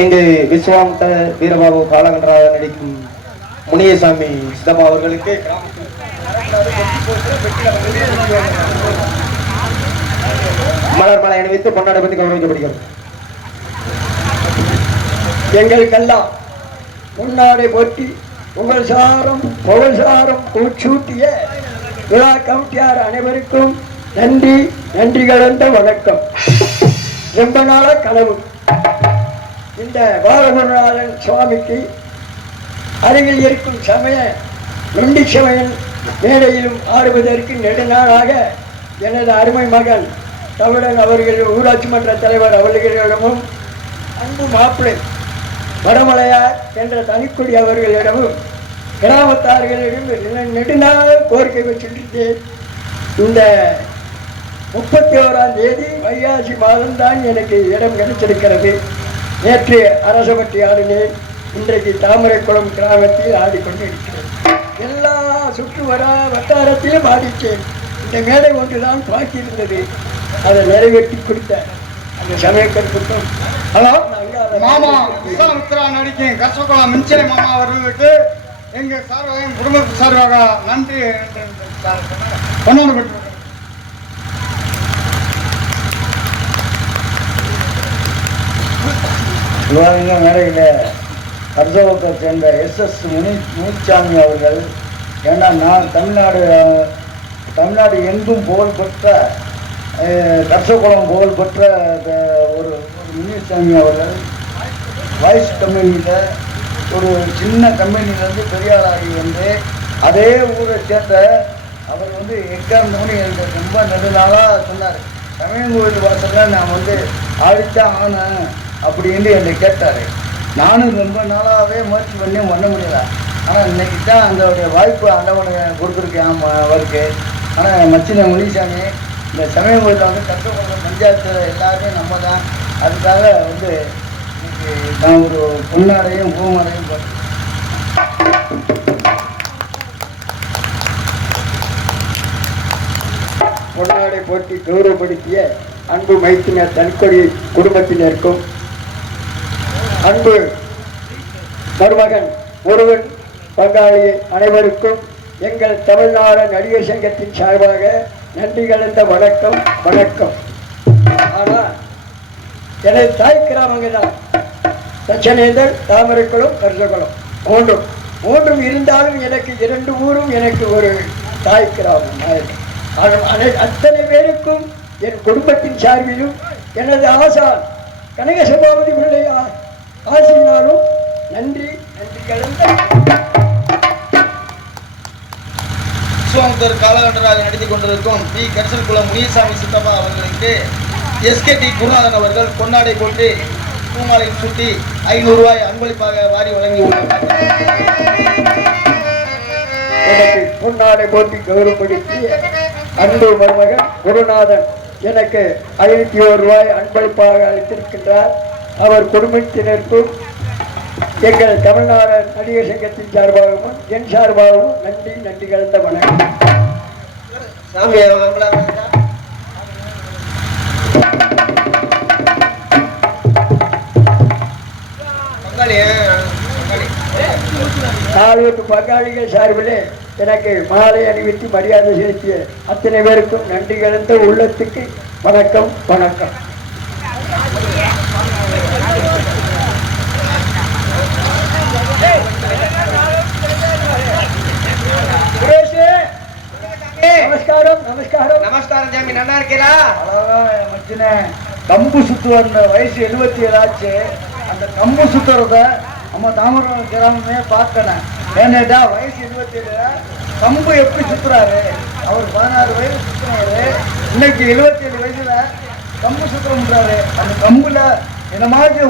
இங்கு விஸ்வாமித்த வீரபாபு காலகண்டராக நடிக்கும் முனியசாமி சிதம்பா அவர்களுக்கு மலர் மலை அணிவித்து பொன்னாடை பற்றி கௌரவிக்கப்படுகிறது. எங்களுக்கெல்லாம் முன்னாடை போட்டி புகழ்சாரம் பூச்சூட்டிய விழா கமிட்டியார் அனைவருக்கும் நன்றி கலந்த வணக்கம். ரொம்ப நாள கனவு இந்த பாலகுருநாதன் சுவாமிக்கு அருகில் இருக்கும் சமய நொண்டி சமயன் மேடையிலும் ஆடுவதற்கு நெடுநாளாக எனது அருமை மகன் தமிழன் அவர்கள் ஊராட்சி மன்ற தலைவர் அவர்களிடமும் அன்பு மாப்பிள்ளை வடமலையார் என்ற தனிக்குடி அவர்களிடமும் கிராமத்தார்களிடம் நெடுநாள் கோரிக்கை வச்சுட்டு இந்த 31ஆம் தேதி வைகாசி மாதம்தான் எனக்கு இடம் கிடைச்சிருக்கிறது. நேற்று அரசபட்டி ஆடினேன், இன்றைக்கு தாமரைக்குளம் கிராமத்தில் ஆடிக்கொண்டு இருக்கிறேன். எல்லா சுற்று வட்டாரத்திலும் ஆடிச்சேன். இந்த மேடை ஒன்றுதான் பாக்கி இருந்தது, அதை நிறைவேற்றி கொடுத்த அந்த சமயக்கருக்கும் ஹலோ மாமா நடிக்கும் கஷ்டகுளம் மின்சை மாமா அவர்களுக்கு எங்க சார்பாக என் குடும்பத்து சார்பாக நன்றி கொண்டாடு பெற்று சிவகங்கை மேடையில் கர்சவத்தை சேர்ந்த SS முனிச்சாமி அவர்கள், ஏன்னா நான் தமிழ்நாடு எங்கும் புகழ்பெற்ற கர்சகுளம் புகழ்பெற்ற ஒரு முனிச்சாமி அவர்கள் வாய்ஸ் கம்பெனியில் ஒரு சின்ன கம்பெனியிலேருந்து பெரியாளாகி வந்து அதே ஊரை சேர்ந்த அவர் வந்து எக்காரணம் எனக்கு ரொம்ப நெடுநாளாக சொன்னார். சமயங்கோவில் வாசலில் நான் வந்து ஆடித்தான் ஆனேன் அப்படின்னு என்னை கேட்டார். நானும் ரொம்ப நாளாகவே முயற்சி பண்ணி பண்ண முடியல. ஆனால் இன்னைக்கு தான் அந்த வாய்ப்பு ஆண்டவனை கொடுத்துருக்கேன் அவருக்கு. ஆனால் மச்சின முனிசாமி இந்த சமயங்கோயிலில் வந்து கஷ்டப்படுற பஞ்சாயத்து எல்லாருமே நம்ம தான். அதுக்காக வந்து இன்னைக்கு நான் ஒரு பொன்னாடையும் பூமாடையும் போட்டேன். பொன்னாடை போட்டி கௌரவப்படுத்திய அன்பு மைத்தினர் தனிக்கொடி குடும்பத்தினருக்கும் அன்பு மருமகன் முருகன் பங்காளி அனைவருக்கும் எங்கள் தமிழ்நாடு நடிகர் சங்கத்தின் சார்பாக நன்றி கலந்த வணக்கம். ஆனால் எனது தாய் கிராமங்கள் தான் தச்சனேந்தல், தாமரைக்குளம், கர்சகுளம் மூன்றும் இருந்தாலும் எனக்கு 2 ஊரும் எனக்கு ஒரு தாய் கிராமம். அத்தனை பேருக்கும் என் குடும்பத்தின் சார்பிலும் எனது ஆசான் கனக சபாபதி பிள்ளை ஆசினாலும் நன்றி கலந்த. விஸ்வாமித்தர் காலகண்டராக நடத்தி கொண்டிருக்கும் பி. கரிசல்குளம் முனியசாமி சித்தப்பா அவர்களுக்கு SKT குருநாதன் அவர்கள் பொன்னாடை போட்டு பூமாலை சுட்டி 500 ரூபாய் அன்பளிப்பாக வாரி வழங்கி உள்ளார். எனக்கு பொன்னாடை போட்டி கௌரவப்படுத்திய அன்பு மருமகன் குருநாதன் எனக்கு 501 ரூபாய் அன்பளிப்பாக அளித்திருக்கின்றார். அவர் குடும்பத்தினருக்கும் எங்கள் தமிழ்நாடு நடிகர் சங்கத்தின் சார்பாகவும் என் சார்பாகவும் நன்றி கலந்த வணக்கம். நாலு பங்காளிகள் சார்பிலே எனக்கு மாலை அணிவித்து மரியாதை செலுத்திய அத்தனை பேருக்கும் நன்றி கலந்த உள்ளத்துக்கு வணக்கம். நமஸ்காரம் ஜாமி, நல்லா இருக்கீங்களா? மச்சினே, கம்பு சுத்துவ வயசு 77 ஆச்சு. அந்த கம்பு சுத்துறத நம்ம தாமரம் கிராமமே பார்க்கணும். ஏன்னேட்டா வயசு 27, கம்பு எப்படி சுத்துறாரு? அவர் 16 வயசு சுத்துறாரு, இன்னைக்கு 77 வயசுல கம்பு சுத்துறாரு. அந்த கம்புல என்ன மாதிரி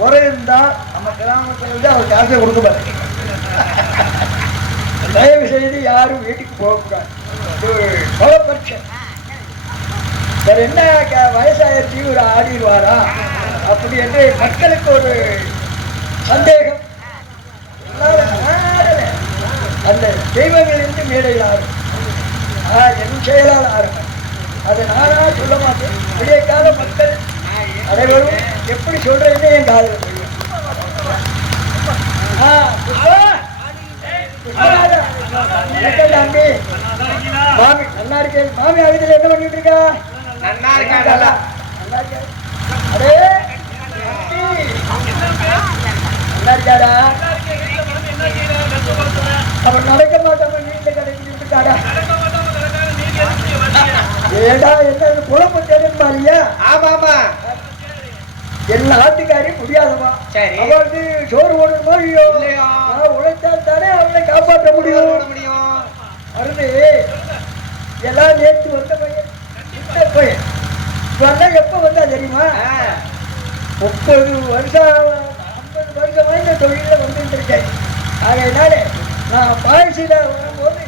குறை இருந்தா நம்ம கிராமத்துல வந்து அவர் காசை கொடுக்க பாரு. தயவு செய்து யாரும் வீட்டுக்கு போகக்கூடாது. பலபட்சம் வேற என்ன வயசாயிருச்சு ஒரு ஆடிடுவாரா அப்படி என்று மக்களுக்கு ஒரு சந்தேகம். அந்த தெய்வங்கள் என்று மேடையில் ஆடும் என் செயலால் ஆடும். அதை நானா சொல்ல மாட்டேன். விடிய கால மக்கள் அனைவரும் எப்படி சொல்றேன்னு என் காதல சொல்லுவேன். மாமி நல்லா இருக்கேன். மாமி அகதியில் என்ன பண்ணிட்டு இருக்கா? நன்னா இருக்காடா. அதே நல்லா இருக்காடா. அவன் நடக்க மாட்டாம நீண்ட கடைக்கு இருக்காடா. ஏடா என்ன குழம்பு தேடும் பாருயா. ஆமா ஆமா எல்லா ஆட்டுக்காரி முடியாதவா. சரி. அவளுக்கு சோறு போடணுமோ இல்லையோ? உழைச்சா தானே அவளை காப்பாற்ற முடியும். அருது எல்லாம் நேற்று வந்த பையன் இந்த பையன் இவெல்லாம் எப்ப வந்தா தெரியுமா? 30 வருஷம் 50 வருஷமா இந்த தொழில வந்துட்டு இருக்கேன். ஆகையினால நான் பாயசில வரும்போது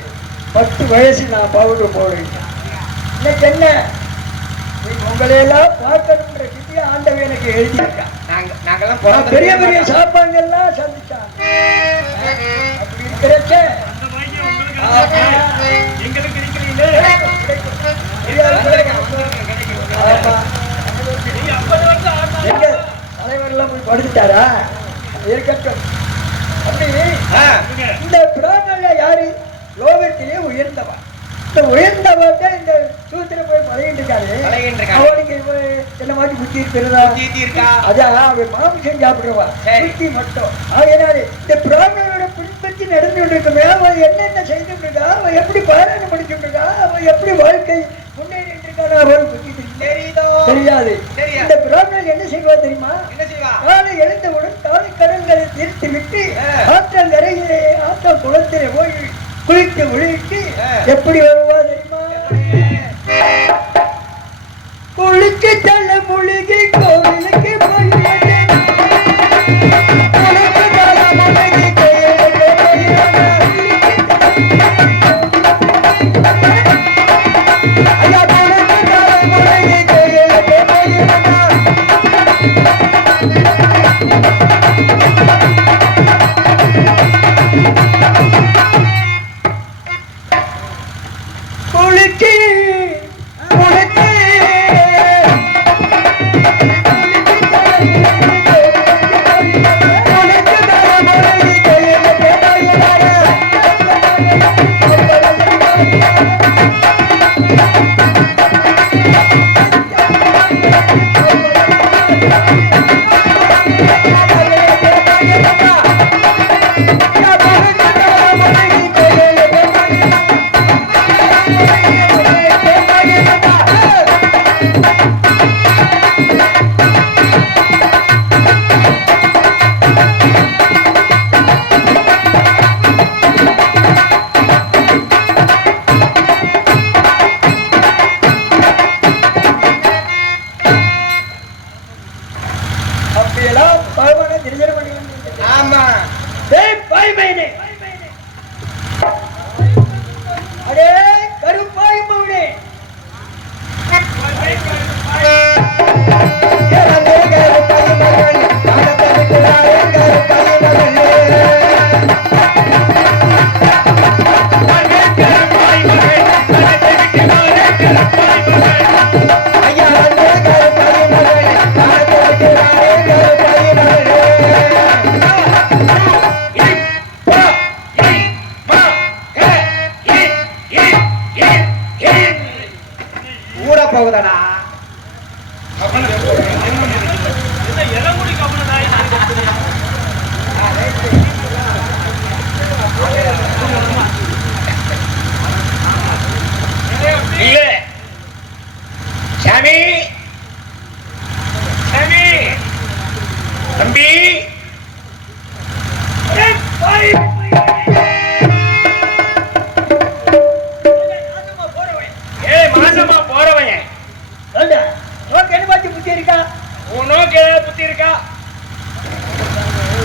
10 வயசு நான் பவுடர் போடுறேன். இன்னைக்கு என்ன உங்களையெல்லாம் பார்க்கணுன்ற கிட்டிய ஆண்டவன் எனக்கு எழுதியிருக்கான். நாங்கெல்லாம் பெரிய பெரிய சாப்பாடுகள்லாம் சந்திச்சான். அப்படி இருக்கிறச்ச எங்க தலைவர் எல்லாம் போய் படுத்துட்டாரா? இருக்கட்டும். அப்படி இந்த பிராமண யாரு? லோகத்திலே உயர்ந்தவா. இந்த உயர்ந்தவர்கிட்ட இந்த சூத்திர போய் பழகிட்டு இருக்காரு. அவனுக்கு என்ன மாதிரி புத்தி இருக்கிறதா? அதான் அவன் மாமிசம் சாப்பிடுவா புத்தி மட்டும். ஆகையினாலே இந்த பிராமணனோட பின்பற்றி நடந்து இருக்கமே அவன் என்னென்ன செய்துட்டு இருக்கா, அவன் எப்படி பாராயணம் படிச்சுட்டு இருக்கா, அவன் எப்படி வாழ்க்கை முன்னேறிட்டு இருக்காரு அவன் புத்தி தெரியாது. இந்த பிராமணன் என்ன செய்வா தெரியுமா? காலை எழுந்தவுடன் காலை கடன்களை நிறுத்தி விட்டு ஆற்றங்கரையிலே ஆற்ற குளத்திலே போய் குளித்து விழித்து எப்படி வருவா தெரியுமா? குளிக்கு தள்ள முழுகி கோவிலுக்கு போய்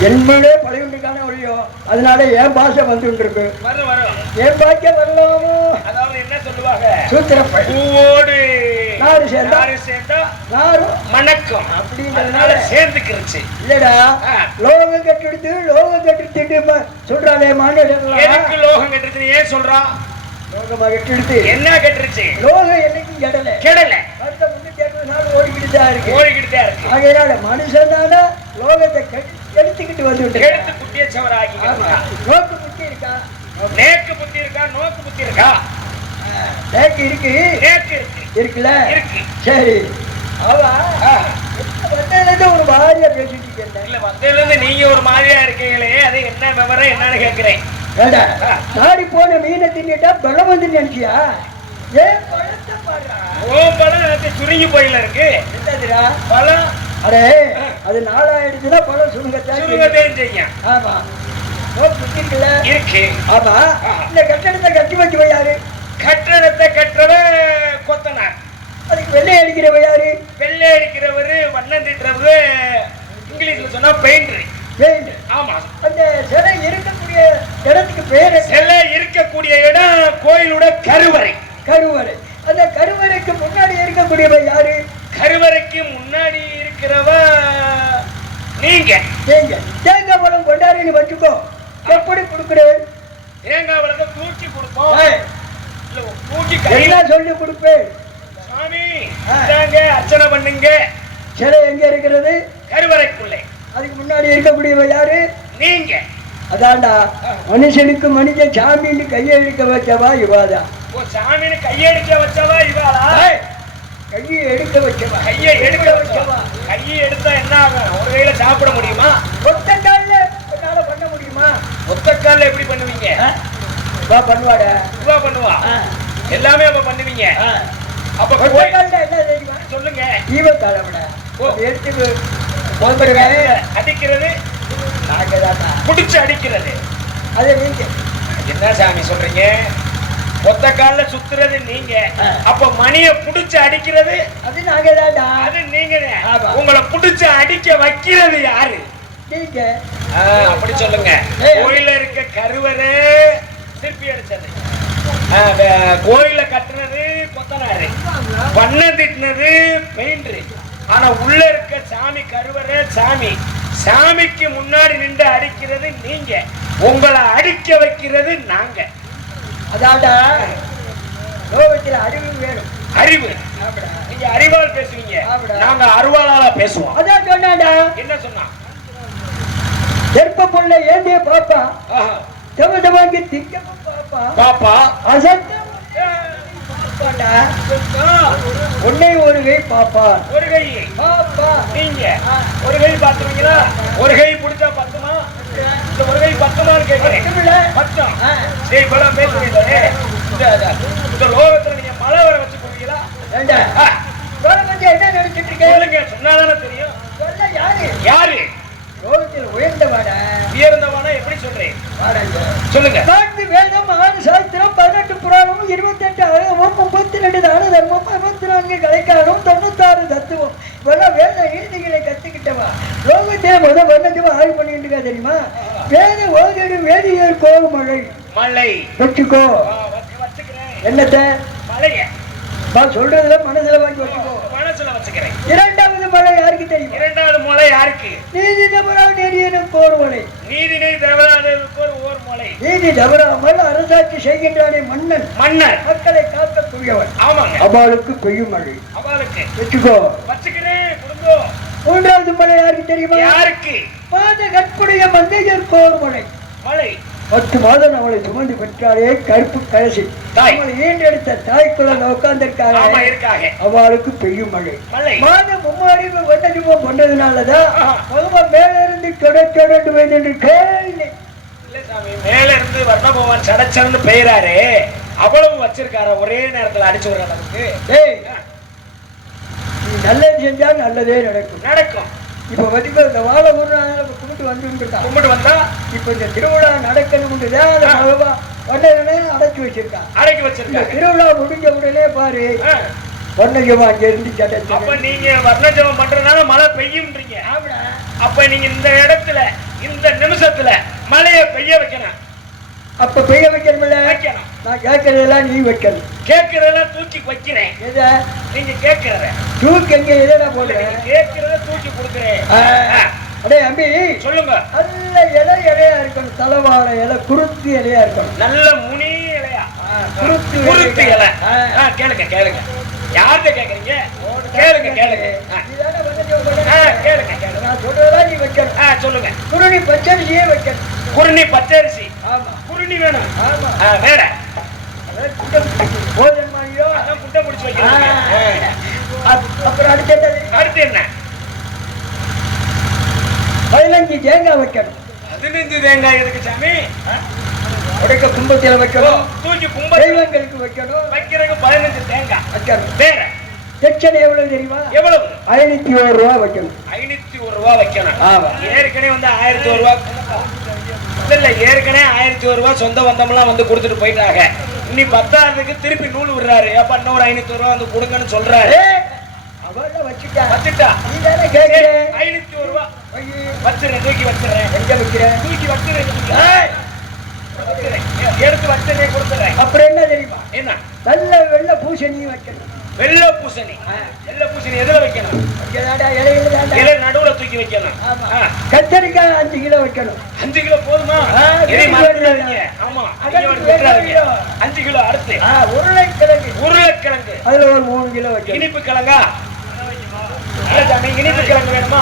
என்னோட பழைய ஒழியும். அதனால என் பாஷை வந்துட்டு இருக்கு. வரும் வரும். என் பாஷை வரலாமோ? அதாவது என்ன சொல்லுவாங்க? சூத்திரப்பை பூவோடு நாறு சேர்ந்தா நாரும் மணக்கம் அப்படிங்கிறதுனால சேர்ந்துக்கிருச்சு. இல்லடா லோகம் கட்டெடுத்து லோகம் கட்டெடுத்து சொல்றானே மாநிலம் எதுக்கு லோகம் கட்டுறது ஏன் சொல்றான்? லோகமா கட்டெடுத்து என்ன கட்டுருச்சு? லோகம் என்னைக்கும் கெடல கெடல அடுத்த 360 நாள் ஓடிக்கிட்டு தான் இருக்கு. ஓடிக்கிட்டு தான் இருக்கு. ஆகையினால மனுஷன் தானே லோகத்தை எடுத்துக்கிட்டு வந்து எடுத்து புத்திய சவராகி நோக்கு புத்தி இருக்கா? நேக்கு புத்தி இருக்கா? நோக்கு புத்தி இருக்கா? நேக்கு இருக்கு. நேக்கு இருக்கு. இருக்குல்ல? இருக்கு. சரி அவா வந்ததுலேருந்து ஒரு மாதிரியா பேசிட்டு இருக்கேன். இல்ல வந்ததுல இருந்து நீங்க ஒரு மாதிரியா இருக்கீங்களே, அது என்ன விவரம் என்னன்னு கேக்குறேன். ஏடா நாடி போன மீனை தின்னுட்டா பலம் வந்து நினைச்சியா? ஏன் பழத்தை பாடுறா? ஓ பழம் எனக்கு சுருங்கி போயில இருக்கு. என்னதுடா பழம்? அடே அது நாளாயிடுச்சுன்னா பழம் சுருங்கத்தையும் செய்யும். ஆமா நோக்கு இருக்குல்ல? இருக்கு. ஆமா இந்த கட்டடத்தை கட்டி வைக்கவ யாரு? கட்டடத்தை கட்டுறவ கொத்தனார். அதுக்கு வெள்ளை அடிக்கிறவ யாரு? வெள்ளை அடிக்கிறவரு, வண்ணம் திட்டுறவரு, இங்கிலீஷ்ல சொன்னா பெயிண்டர். ஆமா அந்த சிலை இருக்கக்கூடிய இடத்துக்கு பேரு சிலை இருக்கக்கூடிய இடம் கோயிலோட கருவறை. கருவறை. அந்த கருவறைக்கு முன்னாடி இருக்கக்கூடியவ யாரு? கருவறைக்கு முன்னாடி இருக்கிறவ நீங்க. தேங்காய் பழம் கொண்டாடின்னு வச்சுக்கோ. எப்படி கொடுக்குறேன்? தேங்காய் பழத்தை தூக்கி கொடுப்போம். தூக்கி கையில சொல்லி கொடுப்பேன். சாமி அர்ச்சனை பண்ணுங்க. சிலை எங்க இருக்கிறது? கருவறைக்குள்ளே. அதுக்கு முன்னாடி இருக்கக்கூடியவ யாரு? நீங்க. அதான்டா மனுஷனுக்கு மனுஷன் சாமின்னு கையெழுக்க வச்சவா இவாதா. சாமின்னு கையெடுக்க வச்சவா இவாளா? கையை எடுக்க வச்சவா. கையை எடுக்க வச்சவா. கையை எடுத்தா என்ன ஆகும்? ஒரு கையில சாப்பிட முடியுமா? ஒத்த கால்ல என்னால பண்ண முடியுமா? ஒத்த கால்ல எப்படி பண்ணுவீங்க? வா பண்ணுவாடா. வா பண்ணுவா. எல்லாமே அப்ப பண்ணுவீங்க. அப்ப ஒத்த கால்ல என்ன தெரியுமா? சொல்லுங்க. ஈவ காலம்டா. எடுத்து அடிக்கிறது புடிச்சு அடிக்கிறது. அது நீங்க. என்ன சாமி சொல்றீங்க? ஒத்த கால்ல சுத்துறது நீங்க, அப்ப மணிய புடிச்சு அடிக்கிறது அது நாங்கதான்டா. அது நீங்க. உங்களை புடிச்சு அடிக்க வைக்கிறது யாரு? நீங்க. அப்படி சொல்லுங்க. கோயில இருக்க கருவறை சிற்பி அடிச்சது, கோயில கட்டுனது கொத்தனாரு, பண்ண திட்டினது பெயிண்டரு. ஆனா உள்ள இருக்க சாமி கருவறை சாமி. சாமிக்கு முன்னாடி நின்று அடிக்கிறது நீங்க, உங்களை அடிக்க வைக்கிறது நாங்க. அதான்டா லோகத்தில் அறிவு வேணும். அறிவு. நீங்க அறிவால் பேசுவீங்க, நாங்க அருவாளால பேசுவோம். அதான் சொன்னாடா. என்ன சொன்னா? தெற்ப பொண்ண ஏந்திய பாப்பா தவடவாங்கி திங்கவும் பாப்பா பாப்பா அசத்த ஒன்னே ஒரு கை பாப்பா. ஒரு கை பாப்பா. நீங்க ஒரு கை பாத்துருவீங்களா? ஒரு கை பிடிச்சா பத்துமா? இந்த ஒரு கை பத்துமான்னு கேட்கிறேன். பத்தம். சரி இப்பெல்லாம் பேசுறீங்களே, இந்த லோகத்துல நீங்க மழை வர வச்சு போவீங்களா? என்ன நினைச்சிட்டு இருக்கேன்? சொன்னாதானே தெரியும். சொல்ல யாரு? யாரு? லோகத்தில் உயர்ந்தவாடா. உயர்ந்தவானா எப்படி சொல்றேன்? சொல்லுங்க. வேதம் 6 சாஸ்திரம் 18 புராணமும் 28 அழகமும் 32 தான தர்மம் 64 கலைக்காரும் 96 தத்துவம் இவெல்லாம் வேத நீதிகளை கத்துக்கிட்டவா. லோகத்திலே வர்ணத்துவ ஆய்வு பண்ணிட்டு இருக்கா தெரியுமா? வேத ஓதடு வேதியர் கோல் மழை மழை வச்சுக்கோ. என்னத்த மழைய சொல்றதுல மனசுல வாங்கி வச்சுக்கோ. மனசுல வச்சுக்கிறேன். இரண்டாவது மழை யாருக்கு தெரியும்? இரண்டாவது மழை யாருக்கு? நீதி தவறா நெறியனுக்கு ஒரு மழை. நீதி நெறி தவறாதவருக்கு ஒரு மழை. நீதி தவறாமல் அரசாட்சி செய்கின்றானே மன்னன். மன்னர் மக்களை காக்கக்கூடியவன். ஆமாங்க. அவளுக்கு பெய்யும் மழை. அவளுக்கு வச்சுக்கோ. வச்சுக்கிறேன். கொடுங்கோ. மூன்றாவது மழை யாருக்கு தெரியுமா? யாருக்கு? மாத கற்புடைய மந்தையருக்கு ஒரு மழை. மழை 10 மாதம் அவளை சுமந்து பெற்றாலே கருப்பு கரசி அவளை ஈண்டெடுத்த தாய்க்குள்ள உட்கார்ந்திருக்காங்க. அவளுக்கு பெய்யும் மழை. மாதம் 3 வண்ணஜுமம் பண்ணதுனாலதான் பகவான் மேல இருந்து தொடர்ந்து என்று கேள்வி. இல்ல சாமி, மேல இருந்து வர்ண பகவான் சடச்சடன்னு பெயராரு. அவ்வளவு வச்சிருக்காரு ஒரே நேரத்துல அடிச்சு விடுற அளவுக்கு. நீ நல்லது செஞ்சா நல்லதே நடக்கும். நடக்கும். இப்ப வச்சுக்கோ, இந்த வாழை கும்பிட்டு வந்துட்டு வந்தா இப்ப இந்த திருவிழா நடக்கணும்ன்றதான் அந்த பகவான் வண்ணனை அடைச்சு வச்சிருக்கான். அடக்கி வச்சிருக்காங்க. திருவிழா முடிஞ்ச உடனே பாரு வர்ணஜமா அங்க இருந்து சட்டை. அப்ப நீங்க வர்ணஜபம் பண்றதுனால மழை பெய்யும்ன்றீங்க. அப்ப நீங்க இந்த இடத்துல இந்த நிமிஷத்துல மழைய பெய்ய வைக்கணும். அப்ப பெய்ய வைக்கணும்ல. வைக்கணும். நான் கேட்கறதெல்லாம் நீ வைக்கணும். கேட்கறதெல்லாம் தூக்கி வைக்கிறேன். எதை நீங்க கேட்கறத தூக்கி எங்க எதா போடுறேன்? கேட்கறத தூக்கி கொடுக்குறேன். அடே அம்பி சொல்லுங்க. நல்ல இலையா இருக்கணும். தலவாழை இலை குருத்து இலையா இருக்கணும். நல்ல முனி இலையா? குருத்து இலை. கேளுங்க கேளுங்க. யார்கிட்ட கேக்குறீங்க? கேளுங்க கேளுங்க. கேளுங்க கேளுங்க. நான் சொல்றதெல்லாம் நீ வைக்கணும். சொல்லுங்க. குருணி பச்சரிசியே வைக்கணும். குருணி பச்சரிசி. ஆமா. குருணி வேணும். ஆமா. வேற போதன்மாரியோ அதான் புட்டை முடிச்சு வைக்கிறீங்க. அப்புறம் அடுத்து என்ன? 15 தேங்காய் வைக்கணும். 15 தேங்காய் எதுக்கு சாமி? உடைக்க கும்பத்தில வைக்கணும். தூக்கி தெய்வங்களுக்கு வைக்கணும். வைக்கிறதுக்கு 15 தேங்காய் வைக்கணும். வேற தட்சணை எவ்வளவு தெரியுமா? எவ்வளவு? 501 ரூபாய் வைக்கணும். 501 ரூபாய் வைக்கணும். ஆமா. ஏற்கனவே வந்து 1001 ரூபாய் இல்ல, ஏற்கனவே 1001 ரூபாய் சொந்த பந்தமெல்லாம் வந்து கொடுத்துட்டு போயிட்டாங்க. இன்னி 10ஆவதுக்கு திருப்பி நூல் விடுறாரு. அப்ப இன்னொரு 500 ரூபாய் வந்து கொடுங்கன்னு சொல்றாரு. அவள வச்சுட்டா. நீ தானே கேக்குற. 501 ரூபாய் வச்சிரேன். தூக்கி வச்சிரேன். எங்க வைக்கிறேன்? தூக்கி வச்சிரேன். எடுத்து வச்சனே கொடுத்துறேன். அப்புறம் என்ன தெரியுமா? என்ன? நல்ல வெள்ளை பூசணி வைக்கணும். வெள்ளை பூசணி. வெள்ளை பூசணி எதுல வைக்கணும்? இலை நடுவுல தூக்கி வைக்கணும். கத்தரிக்காய் 5 கிலோ வைக்கணும். 5 கிலோ போதுமா? இதை மறந்துடாதீங்க. ஆமா, 5 கிலோ. அடுத்து உருளைக்கிழங்கு. உருளைக்கிழங்கு அதுல ஒரு 3 கிலோ வைக்கணும். இனிப்பு கிழங்கா? இனிப்பு கிழங்கு வேணுமா?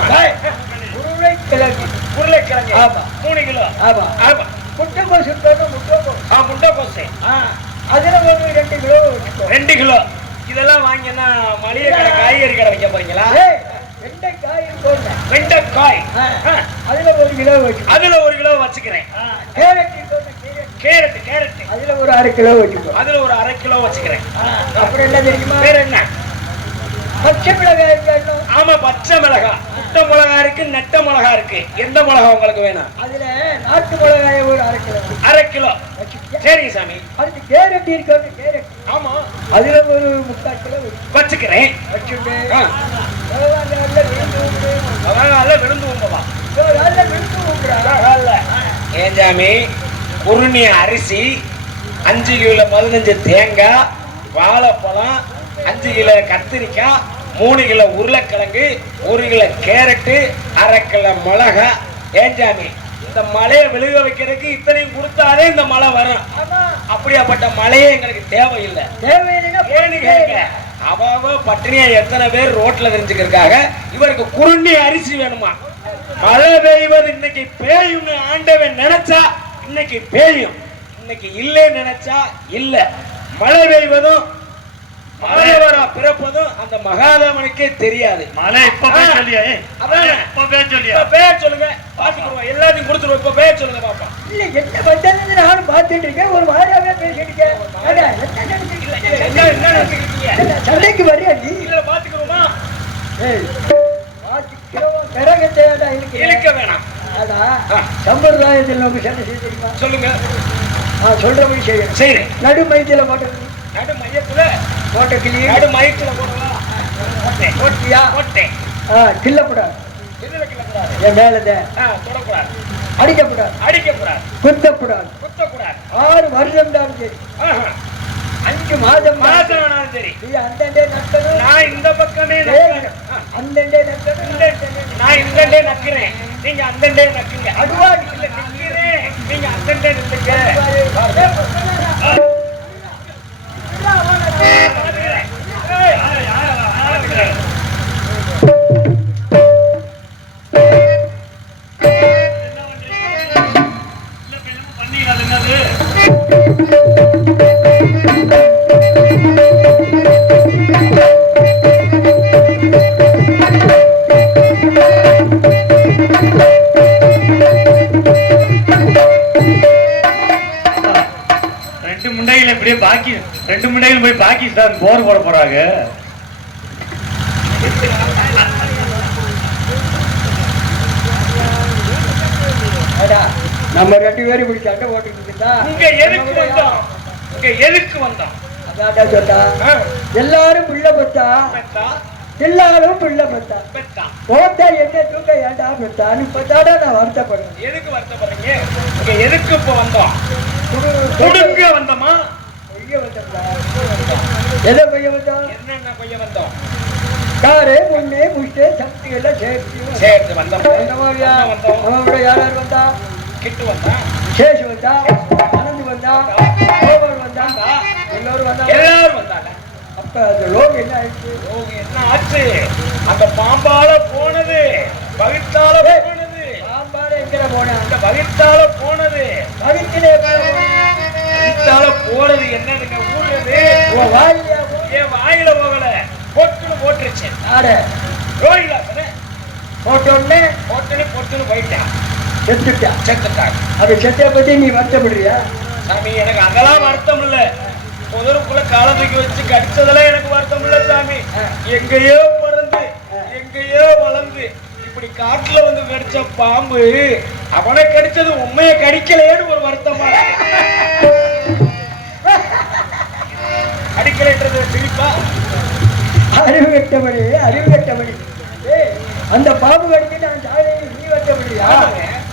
உருளைக்கிழங்கு. உருளைக்கிழங்கு. ஆமா. 3 கிலோ. ஆமா. ஆமா. முட்டைக்கோசு முட்டைக்கோசு. முட்டைக்கோசு. அதுல ஒரு 2 கிலோ வச்சுக்கோ. 2 கிலோ. இதெல்லாம் வாங்கினா மளிகை கடை காய்கறி கடை வைக்க போறீங்களா? வெண்டைக்காய் போடுறேன். வெண்டைக்காய் அதுல 1 கிலோ வச்சு. அதுல 1 கிலோ வச்சுக்கிறேன். கேரட். கேரட். கேரட் அதுல ஒரு 1/2 கிலோ வச்சுக்கோ. அதுல ஒரு 1/2 கிலோ வச்சுக்கிறேன். அப்புறம் என்ன தெரியுமா? வேற என்ன? பச்சை மிளகாய் இருக்கணும். ஆமா, பச்சை மிளகாய். முட்டை மிளகாய் இருக்கு, நெட்ட மிளகாய் இருக்கு. எந்த மிளகாய் உங்களுக்கு வேணும்? அதுல நாட்டு மிளகாய் ஒரு 1/2 கிலோ. 1/2 கிலோ. சரிங்க சாமி. அடுத்து கேரட் இருக்கணும். கேரட். ஆமா, அதுல ஒரு 3/4 கிலோ வச்சுக்கிறேன். வச்சுட்டு விழுந்து ஊம்பவா? விழுந்து ஏன் சாமி? குருணி அரிசி, 5 கிலோ 15 தேங்காய், வாழைப்பழம், 5 கிலோ கத்திரிக்காய், 3 கிலோ உருளைக்கிழங்கு, 1 கிலோ கேரட்டு, 1/2 கிலோ மிளகா. ஏன் சாமி, இந்த மழையை விழுக வைக்கிறதுக்கு இத்தனையும் கொடுத்தாலே இந்த மழை வரும். அப்படியாப்பட்ட மழையே எங்களுக்கு தேவையில்லை. அவ பட்டினியா எத்தனை பேர் ரோட்ல தெரிஞ்சுக்கிறதுக்காக இவருக்கு குருணி அரிசி வேணுமா? மழை பெய்வது இன்னைக்கு பேயும்னு ஆண்டவன் நினைச்சா இன்னைக்கு பேயும், இன்னைக்கு இல்லைன்னு நினைச்சா இல்ல. மழை பெய்வதும் மழைவரா பிறப்பதும் அந்த மகாதேவனுக்கே தெரியாது. மழை இப்ப சொல்லுங்க, பாத்துக்குவோம். எல்லாத்தையும் கொடுத்துருவோம். இப்ப பேர் சொல்லுங்க பாப்பா. இல்ல என்ன பண்றது நானும் பாத்துட்டு இருக்கேன். ஒரு மாதிரியாவே பேசிட்டு இருக்கேன். சண்டைக்கு வரியா நீ? இல்ல பாத்துக்குவோமா? இழுக்க வேணாம். சம்பிரதாயத்தில் நமக்கு சண்டை செய்ய தெரியுமா? சொல்லுங்க. சொல்றபடி செய்யணும். சரி. நடு மையத்துல போட்டது. நடு மையத்துல போட்ட கிளி. நடு மையத்துல போடலாம். போட்டியா? போட்டேன். கிள்ளப்படாது. கிள்ளக்கூடாது. என் மேலத தொடக்கூடாது. அடிக்கப்படாது. அடிக்கப்படாது. குத்தக்கூடாது. குத்தக்கூடாது. 6 வருஷம் தான் சரி. 5 மாதம் மாதம் சரி. அந்தண்டே நக்கணும். நான் இந்த பக்கமே அந்தண்டே நக்கணும். நான் இந்தண்டே நக்கிறேன், நீங்க அந்தண்டே நக்குங்க. அதுவா இல்ல நக்கிறேன், நீங்க அந்தண்டே நிற்க. ரெண்டு முண்டைகள் போய் பாகிஸ்தான் போர் போட போறாங்க. நம்ம 2 பேரும் இப்படி சண்டை போட்டுக்கிட்டு எதுக்கு வந்தோம்? அதான் சொன்னா எல்லாரும் பிள்ளை பத்தா எல்லாரும் பிள்ளை பெத்தா பெத்தான். போட்டா என்ன தூக்க ஏண்டா பெத்தான்னு இப்பதாடா நான் வருத்தப்படுறேன். எதுக்கு வருத்தப்படுறீங்க? இங்க எதுக்கு இப்ப வந்தோம்? கொடுங்க வந்தோமா? கொய்ய வந்தா எதை கொய்ய வந்தா? என்னென்ன கொய்ய வந்தோம்? காரு முன்னே முஷ்டே சக்தி எல்லாம் சேர்த்து சேர்த்து வந்தோம். அந்த மாதிரியா வந்தோம். அவனோட யார் வந்தா? கிட்டு வந்தா, சேஷ் வந்தா, அனந்த் வந்தா, கோபர் வந்தா, எல்லாரும் வந்தா. எல்லாரும் வந்தாங்க. அப்ப அந்த லோகம் என்ன ஆயிடுச்சு? யோகி என்ன ஆச்சு? அந்த பாம்பால போனது, பவித்தால போனது, பாம்பால எங்கட போனேன்? அந்த பவித்தால போனது, பவித்திலே போனேன். பவித்தால போனது என்னதுங்க? ஊடுறது உன் வாயியா போ. என் வாயில போகல, பொட்டுன்னு போட்டுருச்சு. ஆட ரோஹிதாசனே போட்டோன்னே பொட்டுன்னு போயிட்டான், செத்துட்டா. செத்துட்டாங்க. அது செத்த பத்தி நீ வருத்தப்படுறியா? சாமி எனக்கு அதெல்லாம் வருத்தம் இல்ல. முதலுக்குள்ள காலம் தூக்கி வச்சு கடிச்சதெல்லாம் எனக்கு வருத்தம் இல்ல சாமி. எங்கேயோ பிறந்து எங்கேயோ வளர்ந்து இப்படி காட்டுல வந்து கடிச்ச பாம்பு அவனை கடிச்சது உண்மையை கடிக்கலையேன்னு ஒரு வருத்தமா அடிக்கலைன்றது சிரிப்பா? அறிவு கட்டபடி அறிவு கட்டபடி. ஏய், அந்த பாம்பு கடிச்சு நான் சாலையை நீ வெட்டபடியா?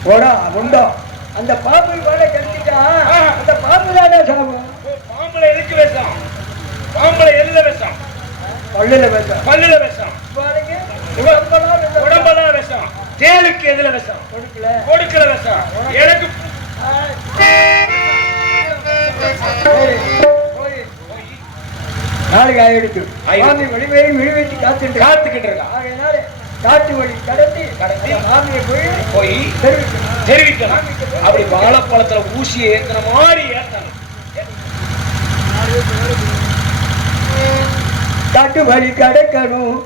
போடா முண்டோ. அந்த பாம்பு வேலை கடிச்சிட்டா அந்த பாம்பு தானே சாகும். பாம்புல எதுக்கு விஷம்? பாம்புல எதுல விஷம்? பல்லுல பேசும் பல்லுல விஷம், பாருங்க. உடம்பெல்லாம் விஷம். உடம்பெல்லாம் விஷம். தேலுக்கு எதுல விஷம்? கொடுக்கல. கொடுக்கிற விஷம். எனக்கு நாளைக்கு ஆயிடுச்சு. மாமி வழிமையை விழுவிச்சு காத்துட்டு காத்துக்கிட்டு இருக்கான். ஆகையினால காட்டு வழி கடத்தி கடத்தி மாமியை போய் போய் தெரிவிக்கணும். தெரிவிக்கணும். அப்படி வாழைப்பழத்துல ஊசியை ஏத்துன மாதிரி ஏத்தணும். காட்டு வழி கடக்கணும்.